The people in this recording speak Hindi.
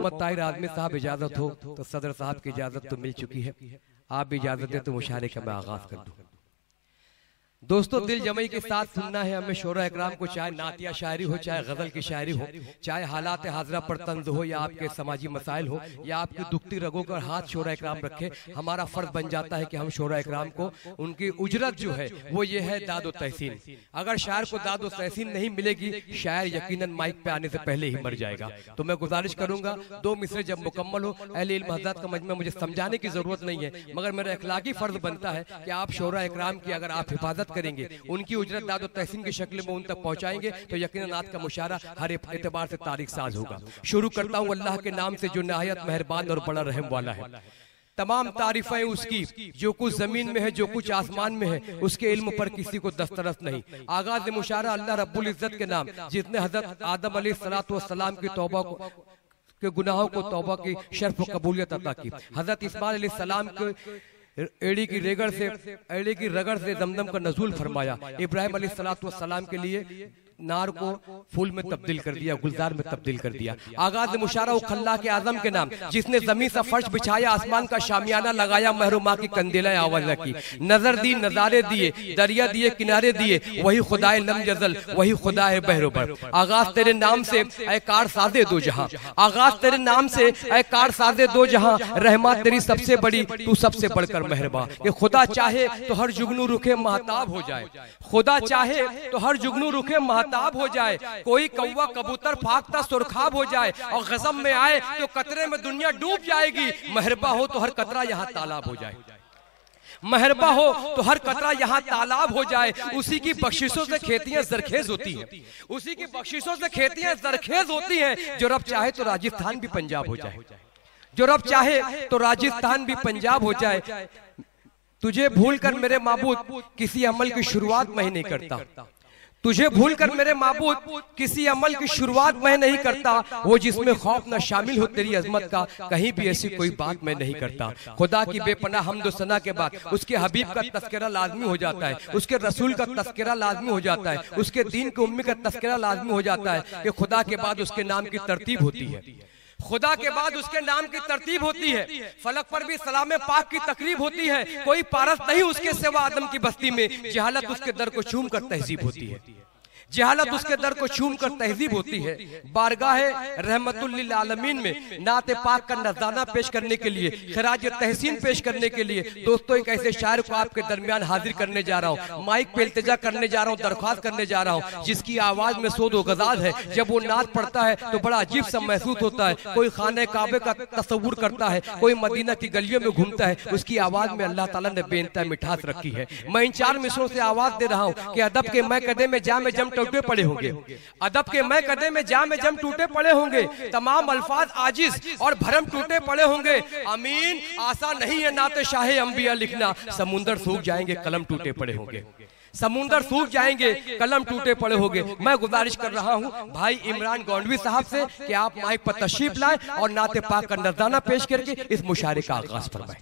मोहम्मद ताहिर आज़मी साहब इजाजत हो तो सदर साहब की इजाजत तो मिल चुकी है, आप भी इजाजत दे तो मुशायरे का मैं आगाज कर दूं। दोस्तों दिल जमई के साथ सुनना है हमें शोरा इकराम को, चाहे नातिया शायरी हो, चाहे गजल की शायरी हो, चाहे हालात हाजरा पर तंज हो या आपके समाजी मसाइल हो या आपकी दुखती रगों पर हाथ शोरा इकराम रखे। हमारा फर्ज बन जाता है कि हम शोरा इकराम को उनकी उजरत जो है वो ये है दादो तहसीन। अगर शायर को दादो तहसीन नहीं मिलेगी, शायर यकीनन माइक पे आने से पहले ही मर जाएगा। तो मैं गुजारिश करूंगा 2 मिसरे जब मुकम्मल हो, अहले इल्म हज़रात का मजमा, मुझे समझाने की जरूरत नहीं है, मगर मेरा अखलाकी फर्ज बनता है कि आप शोरा इकराम की अगर आप हिफाजत करेंगे, उनकी उजरत दादो तहसीन की शक्ल में उन तक पहुंचाएंगे तो यकीनन आज का मुशारा हर एतबार से तारीख साज होगा। शुरू करता हूं अल्लाह के नाम से जो निहायत मेहरबान और बड़ा रहम वाला है। तमाम तारीफें उसकी जो कुछ जमीन में है, जो कुछ आसमान में है, उसके इल्म पर किसी को दस्तरस नहीं। आगाज मुशारा अल्लाह रब्बुल इज्जत के नाम, जिसने हजरत आदम अलैहिस्सलाम की तौबा के गुनाहों को तौबा की शर्फ व कबूलियत अता की, हजरत इस्माइल अलैहिस्सलाम के एड़ी की रगड़ से जमजम का नज़ूल फरमाया, इब्राहिम अलैहिस्सलाम के लिए नार को फूल में तब्दील कर दिया, गुलजार में तब्दील कर दिया। आगाज मुशारा खल्ला के आजम के नाम, जिसने जमीन से फर्श बिछाया, आसमान का शामियाना लगाया, महरूमा की कंदीला आवाज की, नजर दी नजारे दिए, दरिया दिए किनारे दिए, वही खुदाए लम जजल, वही खुदा है बहरोबर। आगाज तेरे नाम से ऐ कार साजे दो जहां, आगाज तेरे नाम से ऐ कार साजे दो जहां, रहमा तेरी सबसे बड़ी, तू सबसे बढ़कर मेहरबा। ये खुदा चाहे तो हर जुगनू रुखे महताब हो जाए, खुदा चाहे तो हर जुगनू रुखे महताब हो जाए, कोई कौवा कबूतर फाख्ता सुरखाब हो जाए, और गजब में आए तो कतरे में दुनिया डूब जाएगी, मेहरबा हो तो हर कतरा यहाँ तालाब हो जाए, मेहरबा हो तो हर कतरा यहाँ तालाब हो जाए। उसी की बख्शिशों से खेतियां जरखेज होती हैं, उसी की बख्शिशों से खेतियां जरखेज होती हैं। जो रब चाहे तो राजस्थान भी पंजाब हो जाए, जो रब चाहे तो राजस्थान भी पंजाब हो जाए। तुझे भूल कर मेरे माबूद किसी अमल की शुरुआत मैं नहीं करता, तुझे भूल कर मेरे माबूद किसी अमल की शुरुआत मैं नहीं करता, वो जिसमें खौफ न शामिल हो तेरी अजमत का, कहीं भी ऐसी कोई बात मैं नहीं करता। खुदा की बेपनाह हम्द व सना के बाद उसके हबीब का तस्करा लाजमी हो जाता है, उसके रसूल का तस्करा लाजमी हो जाता है, उसके दीन के उम्मी का तस्करा लाजमी हो जाता है कि खुदा के बाद उसके नाम की तरतीब होती है, खुदा के बाद उसके नाम की तरतीब होती है। फलक पर भी सलाम पाक की तकरीब होती है, कोई पारस नहीं उसके सिवा आदम की बस्ती में, जहालत उसके दर को चूम कर तहजीब होती है, जहालत उसके दर को चूम कर तहजीब होती है। बारगाह रहमतुल लिल आलमीन में नाते पाक का नज़ाना पेश करने के लिए, खराज तहसीन पेश करने के लिए दोस्तों एक ऐसे शायर को आपके दरमियान हाजिर करने जा रहा हूँ, माइक पे इल्तिजा करने जा रहा हूँ, दरख्वास्त करने जा रहा हूँ, जिसकी आवाज में सोद व गजाल है। जब वो नात पढ़ता है तो बड़ा अजीब सा महसूस होता है, कोई खाने काबे का तस्वुर करता है, कोई मदीना की गलियों में घूमता है, उसकी आवाज में अल्लाह ताला ने बेइंतहा मिठास रखी है। मैं इन 4 मिसरों से आवाज दे रहा हूँ कि अदब के मैं कदे में जाम जम टूटे पड़े होंगे, अदब के मैं कदे में जाम जम टूटे पड़े होंगे, तमाम अल्फाज आजिज और भरम टूटे पड़े होंगे। अमीन आसान नहीं है नाते शाहे अंबिया लिखना, समुंदर सूख जाएंगे कलम टूटे पड़े होंगे, समुंदर सूख जाएंगे कलम टूटे पड़े होंगे। मैं गुजारिश कर रहा हूं भाई इमरान गौंडवी साहब से कि आप माइक पर तशरीफ लाएं और नाते पाक का नज़ाना पेश करके इस मुशायरे का आगाज फरमाएं।